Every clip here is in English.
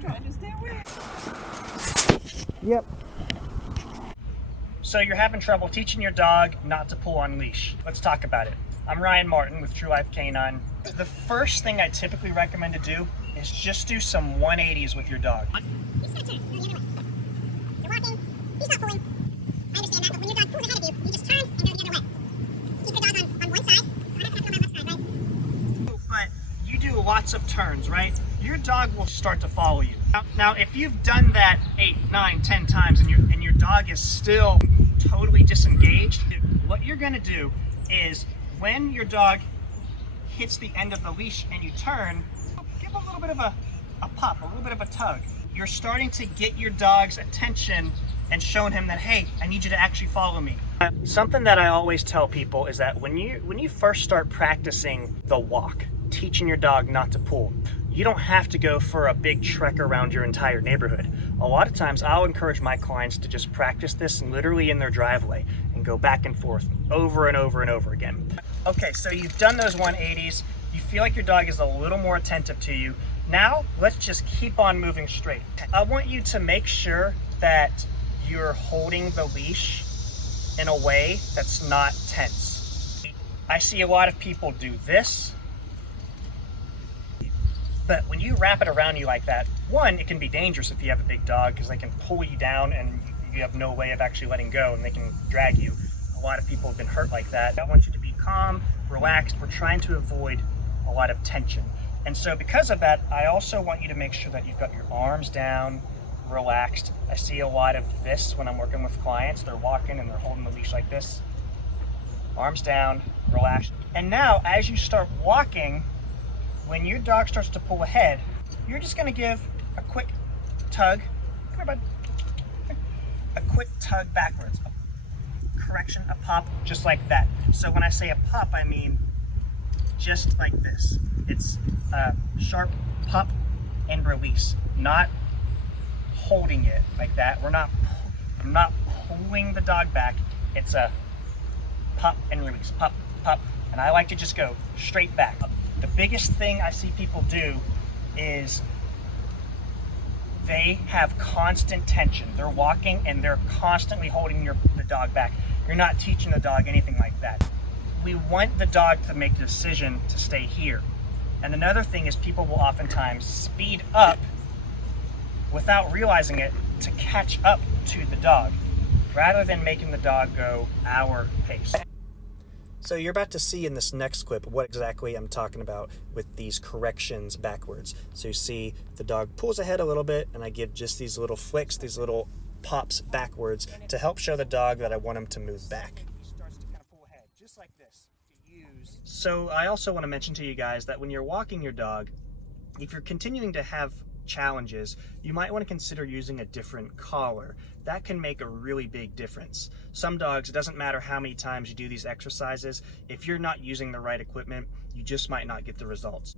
Trying to stay away. Yep. So you're having trouble teaching your dog not to pull on leash. Let's talk about it. I'm Ryan Martin with True Life Canine. The first thing I typically recommend to do is just do some 180s with your dog. You just gotta turn. Go the other way. You're walking. He's not pulling. I understand that, but when your dog pulls ahead of you, you just turn and go the other way. Keep your dog on one side. So I have to come on my left side, right? But you do lots of turns, right? Your dog will start to follow you. Now if you've done that 8, 9, 10 times and your dog is still totally disengaged, what you're gonna do is when your dog hits the end of the leash and you turn, give a little bit of a pop, a little bit of a tug. You're starting to get your dog's attention and showing him that, hey, I need you to actually follow me. Something that I always tell people is that when you first start practicing the walk, teaching your dog not to pull, you don't have to go for a big trek around your entire neighborhood. A lot of times I'll encourage my clients to just practice this literally in their driveway and go back and forth over and over and over again. Okay, so you've done those 180s. You feel like your dog is a little more attentive to you. Now, let's just keep on moving straight. I want you to make sure that you're holding the leash in a way that's not tense. I see a lot of people do this, but when you wrap it around you like that, one, it can be dangerous if you have a big dog because they can pull you down and you have no way of actually letting go and they can drag you. A lot of people have been hurt like that. I want you to be calm, relaxed. We're trying to avoid a lot of tension. And so because of that, I also want you to make sure that you've got your arms down, relaxed. I see a lot of this when I'm working with clients. They're walking and they're holding the leash like this. Arms down, relaxed. And now as you start walking, when your dog starts to pull ahead, you're just gonna give a quick tug. Come here, bud. A quick tug backwards. Correction, a pop, just like that. So when I say a pop, I mean just like this. It's a sharp pop and release, not holding it like that. I'm not pulling the dog back. It's a pop and release, pop, pop. And I like to just go straight back. The biggest thing I see people do is they have constant tension. They're walking and they're constantly holding the dog back. You're not teaching the dog anything like that. We want the dog to make the decision to stay here. And another thing is people will oftentimes speed up without realizing it to catch up to the dog, rather than making the dog go our pace. So you're about to see in this next clip what exactly I'm talking about with these corrections backwards. So you see the dog pulls ahead a little bit and I give just these little flicks, these little pops backwards to help show the dog that I want him to move back. He starts to kind of pull ahead, just like this. So I also want to mention to you guys that when you're walking your dog, if you're continuing to have challenges, you might want to consider using a different collar. That can make a really big difference. Some dogs, it doesn't matter how many times you do these exercises, if you're not using the right equipment, you just might not get the results.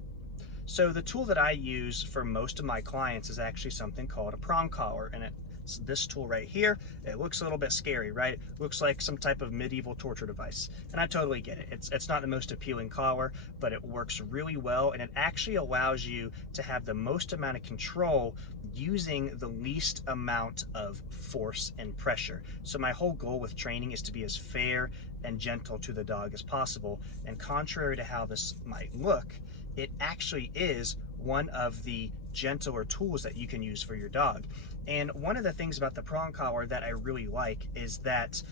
So the tool that I use for most of my clients is actually something called a prong collar, and it's this tool right here. It looks a little bit scary, right? Looks like some type of medieval torture device, and I totally get it. It's not the most appealing collar, but it works really well, and it actually allows you to have the most amount of control using the least amount of force and pressure. So my whole goal with training is to be as fair and gentle to the dog as possible, and contrary to how this might look, it actually is one of the gentler tools that you can use for your dog. And one of the things about the prong collar that I really like is that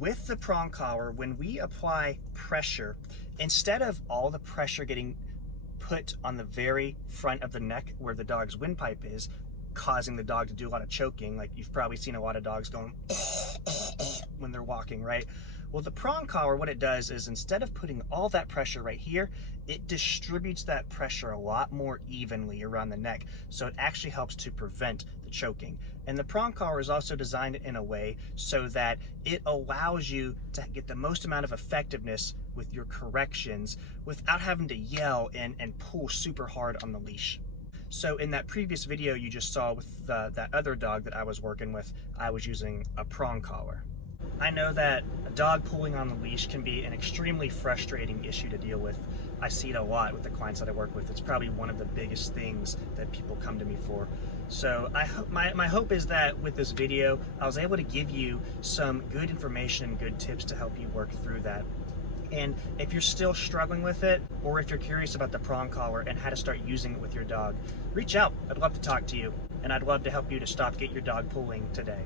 with the prong collar, when we apply pressure, instead of all the pressure getting put on the very front of the neck where the dog's windpipe is, causing the dog to do a lot of choking, like you've probably seen a lot of dogs going when they're walking, right? Well, the prong collar, what it does is instead of putting all that pressure right here, it distributes that pressure a lot more evenly around the neck. So it actually helps to prevent the choking. And the prong collar is also designed in a way so that it allows you to get the most amount of effectiveness with your corrections without having to yell and pull super hard on the leash. So in that previous video you just saw with that other dog that I was working with, I was using a prong collar. I know that a dog pulling on the leash can be an extremely frustrating issue to deal with. I see it a lot with the clients that I work with. It's probably one of the biggest things that people come to me for. So my hope is that with this video, I was able to give you some good information and good tips to help you work through that. And if you're still struggling with it, or if you're curious about the prong collar and how to start using it with your dog, reach out. I'd love to talk to you, and I'd love to help you to get your dog pulling today.